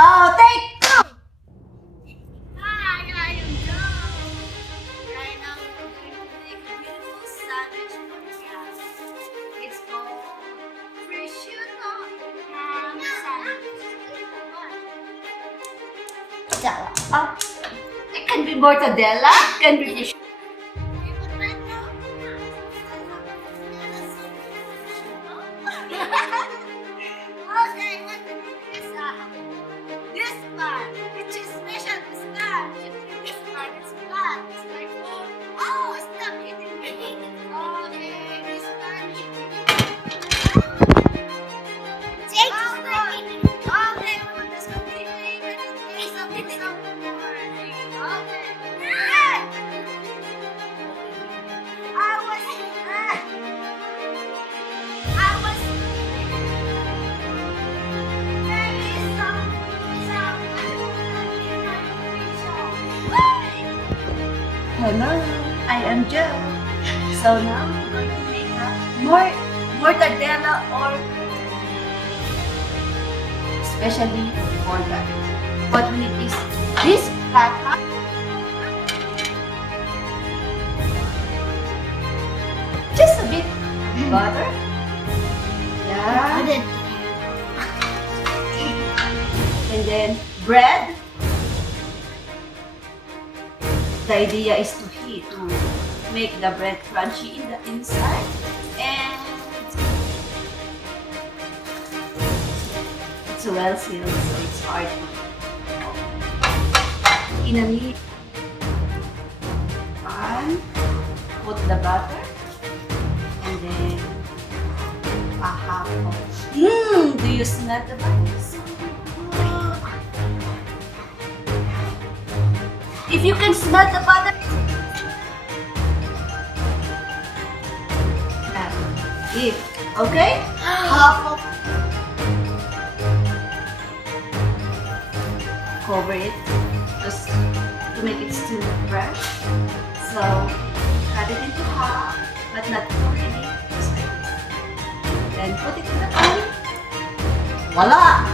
Oh, take two! Hi, I am Joe. Right now, we're going to make a beautiful sandwich for guys. It's called prosciutto ham sandwich. It can be mortadella, can be fish. You would like to? Okay, what is this part, which is special to scratch. This part is flat. It's like, oh, stop hitting me. Okay, this part. Take okay, we're just continuing with it. There's some more. Okay. Hey! I was there is some Hello, I am Joe. So now we're going to make a mortadella or especially for that. What we need is this flat top. Just a bit butter. Yeah. And then bread. The idea is to make the bread crunchy in the inside, and it's well sealed, so it's hard to in a neat pan. Put the butter, and then a half of. Do you smell the butter? So good. If you can smell the butter, okay? Half of cover it just to make it still fresh. So cut it into half, but not really. Just like this. Then put it in the pan. Voila!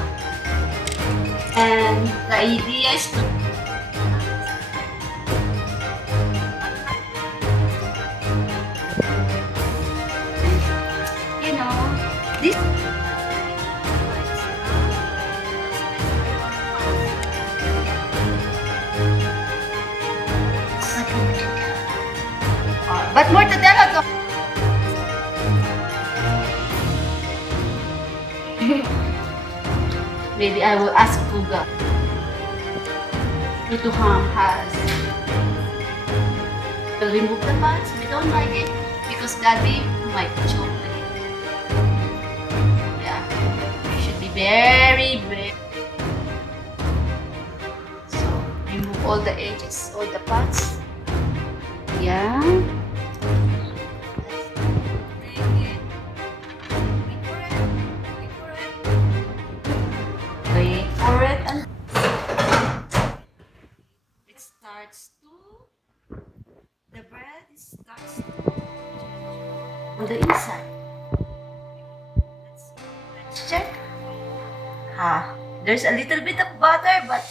And the idea is to this but mortadella to maybe I will ask Puga. Ito ham has will remove the parts. We don't like it because Daddy might choke. Very. So remove all the edges, all the parts. Yeah. Wait for it. And it starts to. The bread starts to on the inside. Let's check. There's a little bit of butter, but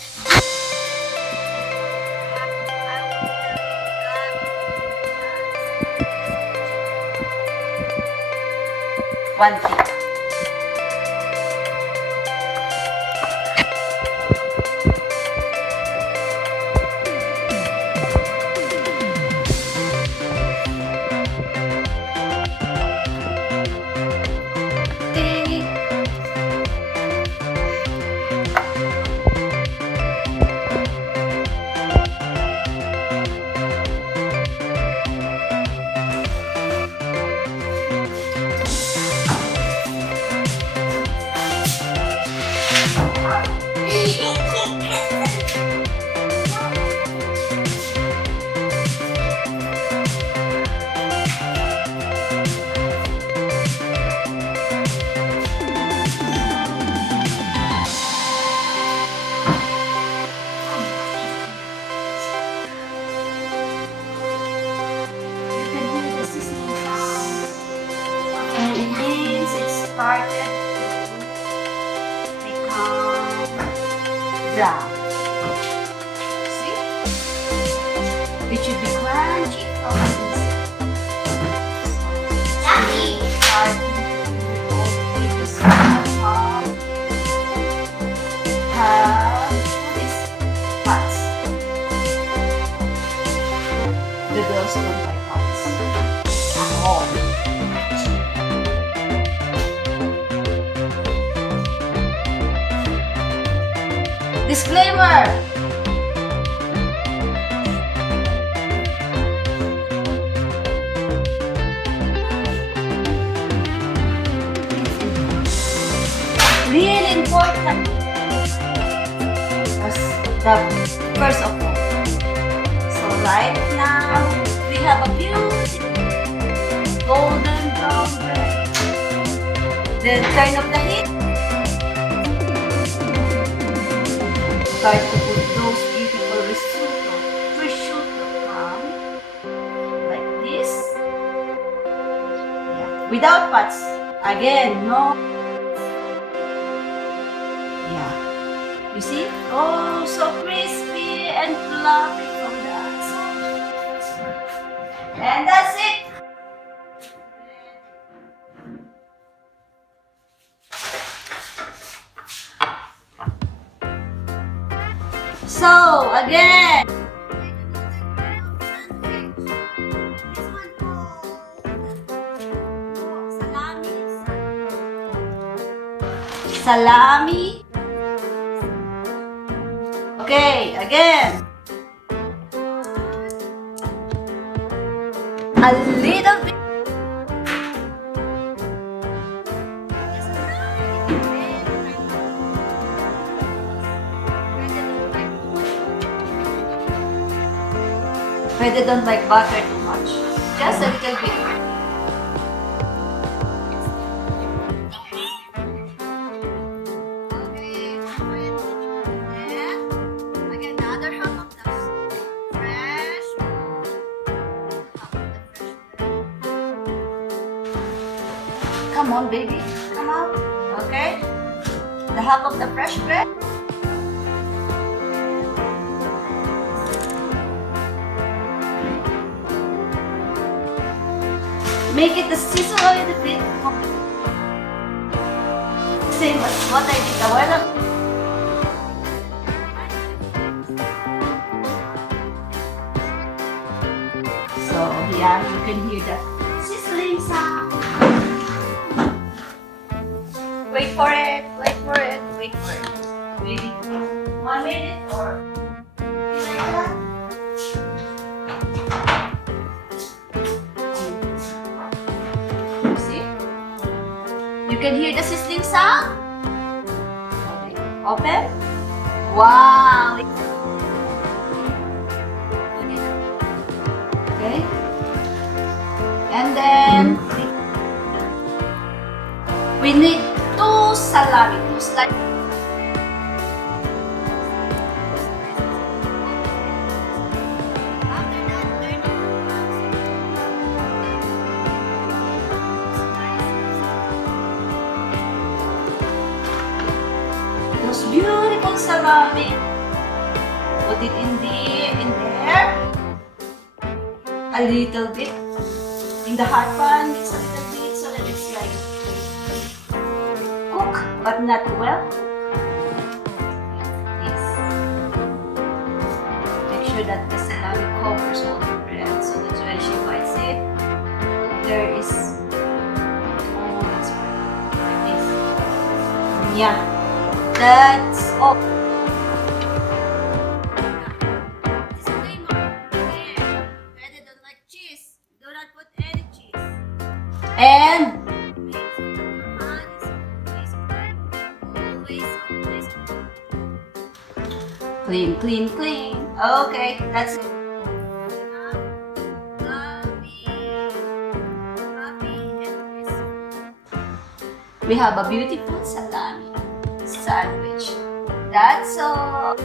one thing. started to become brown. See? It should be crunchy from the inside. Yummy. The girls don't like pots at all. Disclaimer! Really important. The first of all. So right now we have a beautiful golden brown bread. Then turn up the heat. Start to put those beautiful prosciutto crumb like this. Yeah. Without pots. Again, no. Yeah. You see? Oh, so crispy and fluffy from the outside. And that's it. So, again. This one called salami. Salami. Okay, again. A little bit. Pwede don't like butter too much. Just a little bit. Okay, pour it. Then, again, the other half of the fresh. Half of the fresh bread. Come on, baby. Come on. Okay. The half of the fresh bread. Make it sizzle a little bit. Same as what I did a while ago. So yeah, you can hear the sizzling sound. Wait for it, wait for it, wait for it. Maybe 1 minute or like that. You see? You can hear the sizzling sound? Okay, open. Wow! Okay. And then we need 2 salami, 2 slices. After that, turn it Those beautiful salami. Put it in there. A little bit. In the hot pan, mix a little bit so that it's like cook but not well. Yes. Make sure that the salami covers all the bread so that when she bites it, there is all its bread. Like this. Yeah. That's all. Disclaimer. Again, pwede don't like cheese. Do not put any cheese. And Make sure that your hand is always clean, clean, clean. Okay, that's it. We have a beautiful salami sandwich. That's all.